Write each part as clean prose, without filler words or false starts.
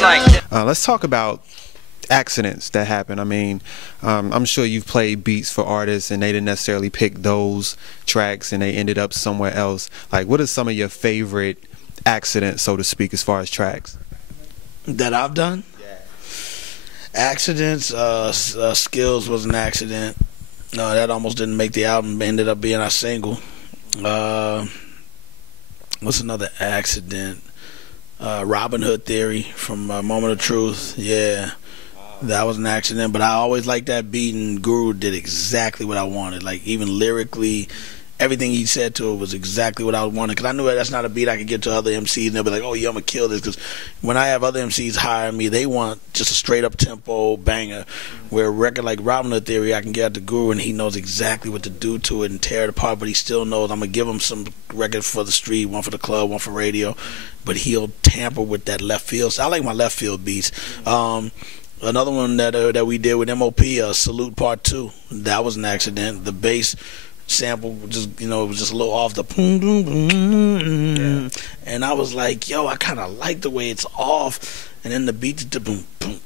Let's talk about accidents that happen. I mean, I'm sure you've played beats for artists and they didn't necessarily pick those tracks and they ended up somewhere else. Like, what are some of your favorite accidents, so to speak, as far as tracks that I've done? Accidents. Skills was an accident. That almost didn't make the album. Ended up being our single. What's another accident? Robin Hood Theory from Moment of Truth. Yeah, that was an accident. But I always liked that beat, and Guru did exactly what I wanted. Like, even lyrically, everything he said to it was exactly what I wanted. Because I knew that's not a beat I could get to other MCs, and they'll be like, oh, yeah, I'm going to kill this. Because when I have other MCs hire me, they want just a straight-up tempo banger. Where a record like Robin Hood Theory, I can get out to Guru, and he knows exactly what to do to it and tear it apart, but he still knows I'm going to give him some records for the street, one for the club, one for radio. But he'll tamper with that left field. So I like my left field beats. Another one that we did with MOP, Salute Part 2, that was an accident. The bass sample just, it was just a little off the boom, boom, boom, and I was like, yo, I kind of like the way it's off, and then the beat, boom, boom.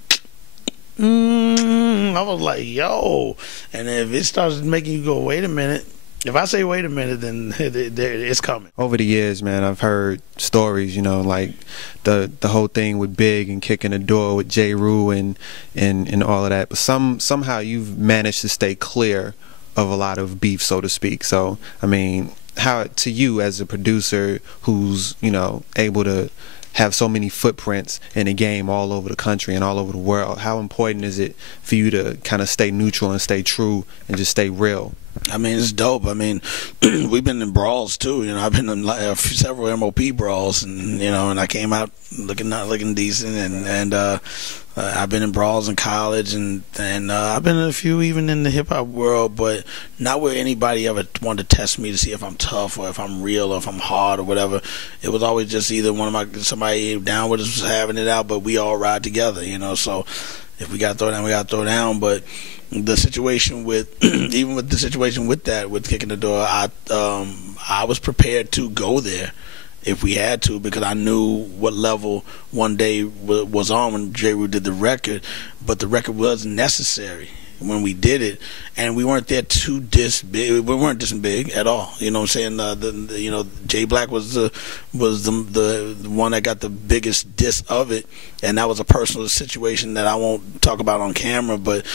I was like, yo, and if it starts making you go, wait a minute. If I say wait a minute, then it's coming. Over the years, man, I've heard stories, like the whole thing with Big and kicking the door with J. Rue and all of that. But somehow you've managed to stay clear of a lot of beef, so to speak. So, I mean, how to you as a producer who's, able to have so many footprints in the game all over the country and all over the world, how important is it for you to kind of stay neutral and stay true and just stay real? I mean, it's dope. I mean, we've been in brawls too. I've been in several MOP brawls, and and I came out looking decent, and I've been in brawls in college, and I've been in a few even in the hip hop world, but not where anybody ever wanted to test me to see if I'm tough or if I'm real or if I'm hard or whatever. It was always just either somebody down with us was having it out, but we all ride together, So if we got to throw down, we got to throw down, but the situation with even with the situation with kicking the door, I was prepared to go there if we had to, because I knew what level One Day was on when J. Rue did the record, but the record was necessary when we did it, and we weren't there to diss Big. We weren't dissing Big at all. You know what I'm saying? Jay Black was the one that got the biggest diss of it, and that was a personal situation that I won't talk about on camera. But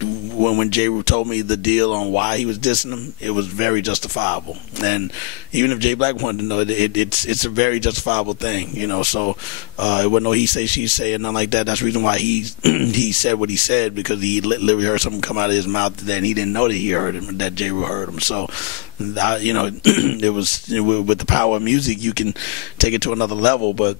when J. Rue told me the deal on why he was dissing him, it was very justifiable. And even if Jay Black wanted to know, it's a very justifiable thing, So it wasn't no he say, she say, and nothing like that. That's the reason why he said what he said, because he literally heard something come out of his mouth that he didn't know that he heard him, that J. Rue heard him. So, it was with the power of music, you can take it to another level, but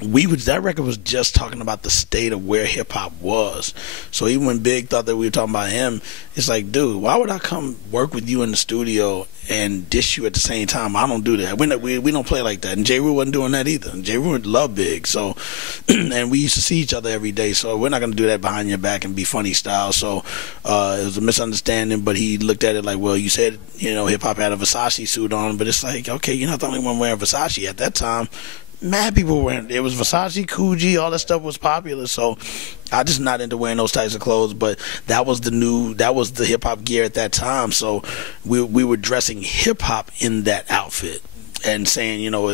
that record was just talking about the state of where hip hop was. So even when Big thought that we were talking about him, it's like, dude, why would I come work with you in the studio and dish you at the same time? I don't do that. We don't play like that. And J. Rue wasn't doing that either. J. Rue loved Big. So, and we used to see each other every day. So we're not going to do that behind your back and be funny style. So it was a misunderstanding. But he looked at it like, well, you said hip hop had a Versace suit on, but it's like, okay, you're not the only one wearing Versace at that time. Mad people were wearing it. It was Versace, Coogee, all that stuff was popular. So I just not into wearing those types of clothes, but that was the hip hop gear at that time. So we were dressing hip hop in that outfit and saying, now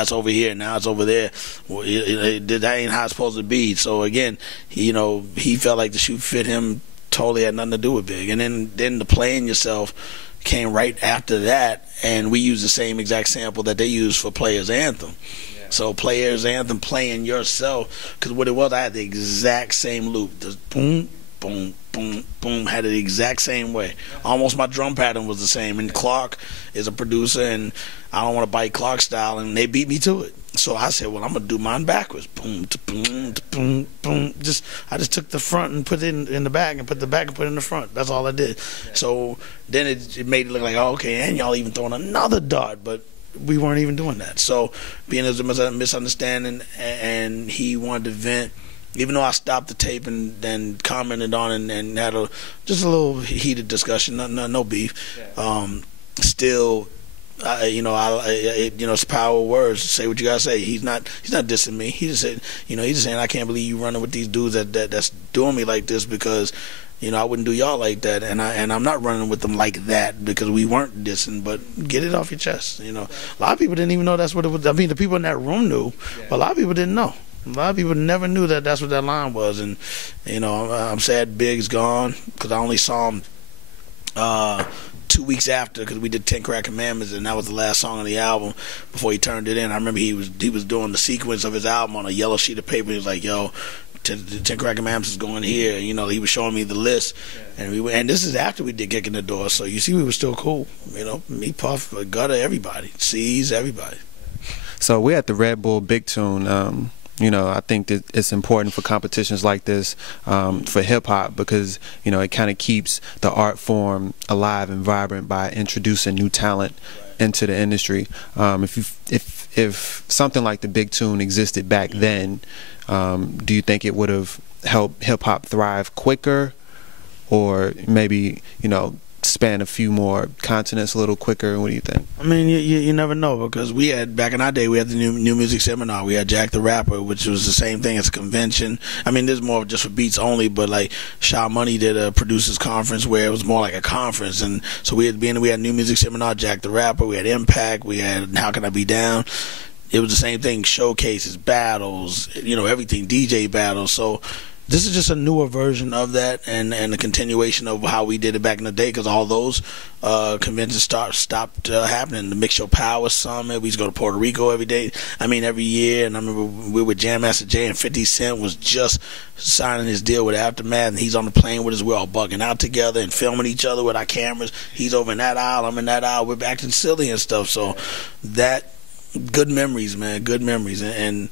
it's over here, now it's over there. Well, that ain't how it's supposed to be. So again, he felt like the shoe fit him, totally had nothing to do with Big. And then the Playing Yourself came right after that, and we used the same exact sample that they used for Players Anthem. So Players Anthem, Playing Yourself, because what it was, I had the exact same loop. The boom, boom, boom, boom, had it the exact same way. Almost my drum pattern was the same. And Clark is a producer, and I don't want to bite Clark style, and they beat me to it. So I said, well, I'm going to do mine backwards. Boom, boom, boom, boom. I just took the front and put it in the back, and put the back and put it in the front. That's all I did. So then it made it look like, oh, okay, and y'all even throwing another dart, but we weren't even doing that. So being there was a misunderstanding, and he wanted to vent, even though I stopped the tape and then commented on it and had just a little heated discussion, no beef. Still, It's power of words. Say what you gotta say. He's not dissing me. He just said, he's just saying, I can't believe you running with these dudes that's doing me like this, because I wouldn't do y'all like that, and I'm not running with them like that because we weren't dissing. But get it off your chest. A lot of people didn't even know that's what it was. I mean, the people in that room knew, but a lot of people didn't know. A lot of people never knew that's what that line was, and I'm sad Big's gone, because I only saw him 2 weeks after, because we did 10 Crack Commandments, and that was the last song on the album before he turned it in. I remember he was doing the sequence of his album on a yellow sheet of paper. He was like, "Yo, 10 Crack Commandments is going here." He was showing me the list, and this is after we did Kick in the Door. So you see, we were still cool. Me, Puff, Gutter, everybody, C's, everybody. So we're at the Red Bull Big Tune. I think that it's important for competitions like this, for hip-hop, because it kind of keeps the art form alive and vibrant by introducing new talent into the industry. If something like the Big Tune existed back then, do you think it would have helped hip-hop thrive quicker, or maybe span a few more continents a little quicker? What do you think? I mean, you never know, because we had, back in our day, we had the new music seminar. We had Jack the Rapper, which was the same thing as a convention. I mean, this is more just for beats only, but like Sha Money did a producers conference where it was more like a conference. And so we had new music seminar, Jack the Rapper, we had Impact, we had How Can I Be Down. It was the same thing, showcases, battles, everything, DJ battles. So this is just a newer version of that, and a continuation of how we did it back in the day, because all those conventions stopped happening. The Mix Your Power Summit, we used to go to Puerto Rico every year. And I remember we were with Jam Master Jay, and 50 Cent was just signing his deal with Aftermath, and he's on the plane with us. We're all bugging out together and filming each other with our cameras. He's over in that aisle, I'm in that aisle. We're acting silly and stuff. So that, good memories, man, good memories. And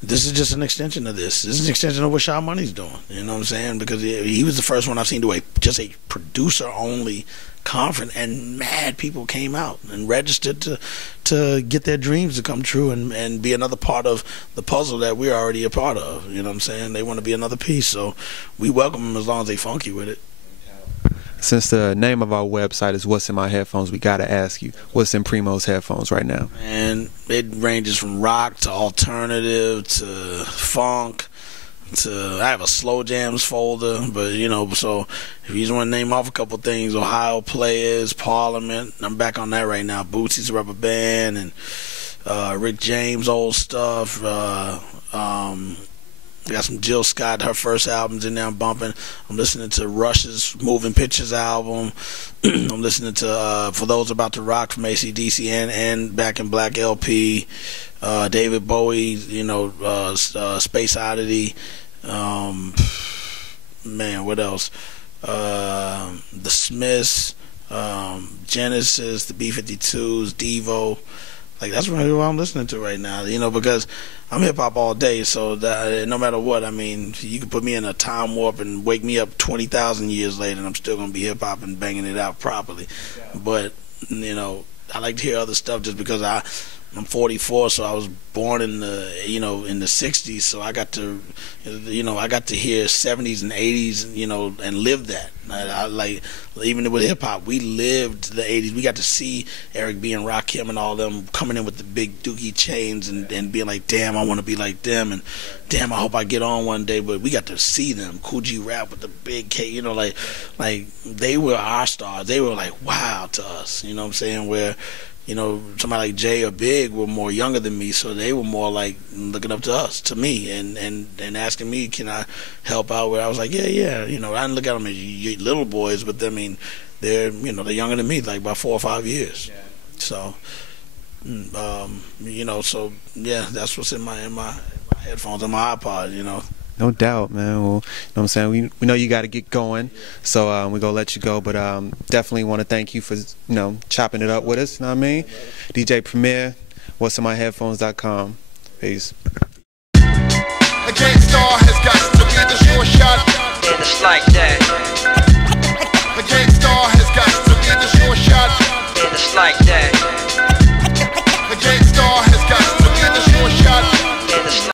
this is just an extension of this. This is an extension of what Sha Money's doing. You know what I'm saying? Because he was the first one I've seen do just a producer-only conference, and mad people came out and registered to get their dreams to come true and be another part of the puzzle that we're already a part of. You know what I'm saying? They want to be another piece, so we welcome them as long as they funky with it. Since the name of our website is What's in My Headphones, we gotta ask you, what's in Primo's headphones right now? And it ranges from rock to alternative to funk to, I have a slow jams folder, but so if you just want to name off a couple things, Ohio Players, Parliament, I'm back on that right now. Bootsy's Rubber Band, and Rick James old stuff. I got some Jill Scott, her first album's in there, I'm bumping. I'm listening to Rush's Moving Pictures album. I'm listening to For Those About to Rock from AC/DC and Back in Black LP. David Bowie, Space Oddity. Man, what else? The Smiths, Genesis, the B-52s, Devo. Like, that's really what I'm listening to right now, because I'm hip-hop all day, so that, no matter what, I mean, you can put me in a time warp and wake me up 20,000 years later, and I'm still going to be hip-hop and banging it out properly. Yeah. But, I like to hear other stuff just because I'm 44, so I was born in the in the 60s, so I got to hear 70s and 80s, and live that. I like, even with hip hop, we lived the 80s. We got to see Eric B and Rakim and all them coming in with the big dookie chains and being like, damn, I want to be like them, and damn, I hope I get on one day. But we got to see them. Cool G Rap with the big K, like they were our stars. They were like, wow to us. You know what I'm saying? Where somebody like Jay or Big were more younger than me, so they were more like looking up to us, to me, and asking me, can I help out? Where I was like, yeah. I didn't look at them as little boys, but I mean, they're they're younger than me, like by 4 or 5 years. Yeah. So, so yeah, that's what's in my headphones and my iPod. No doubt, man. Well, you know what I'm saying? We know you got to get going, so we're going to let you go. But definitely want to thank you for, chopping it up with us. You know what I mean? DJ Premier, what'sinmyheadphones.com. Peace.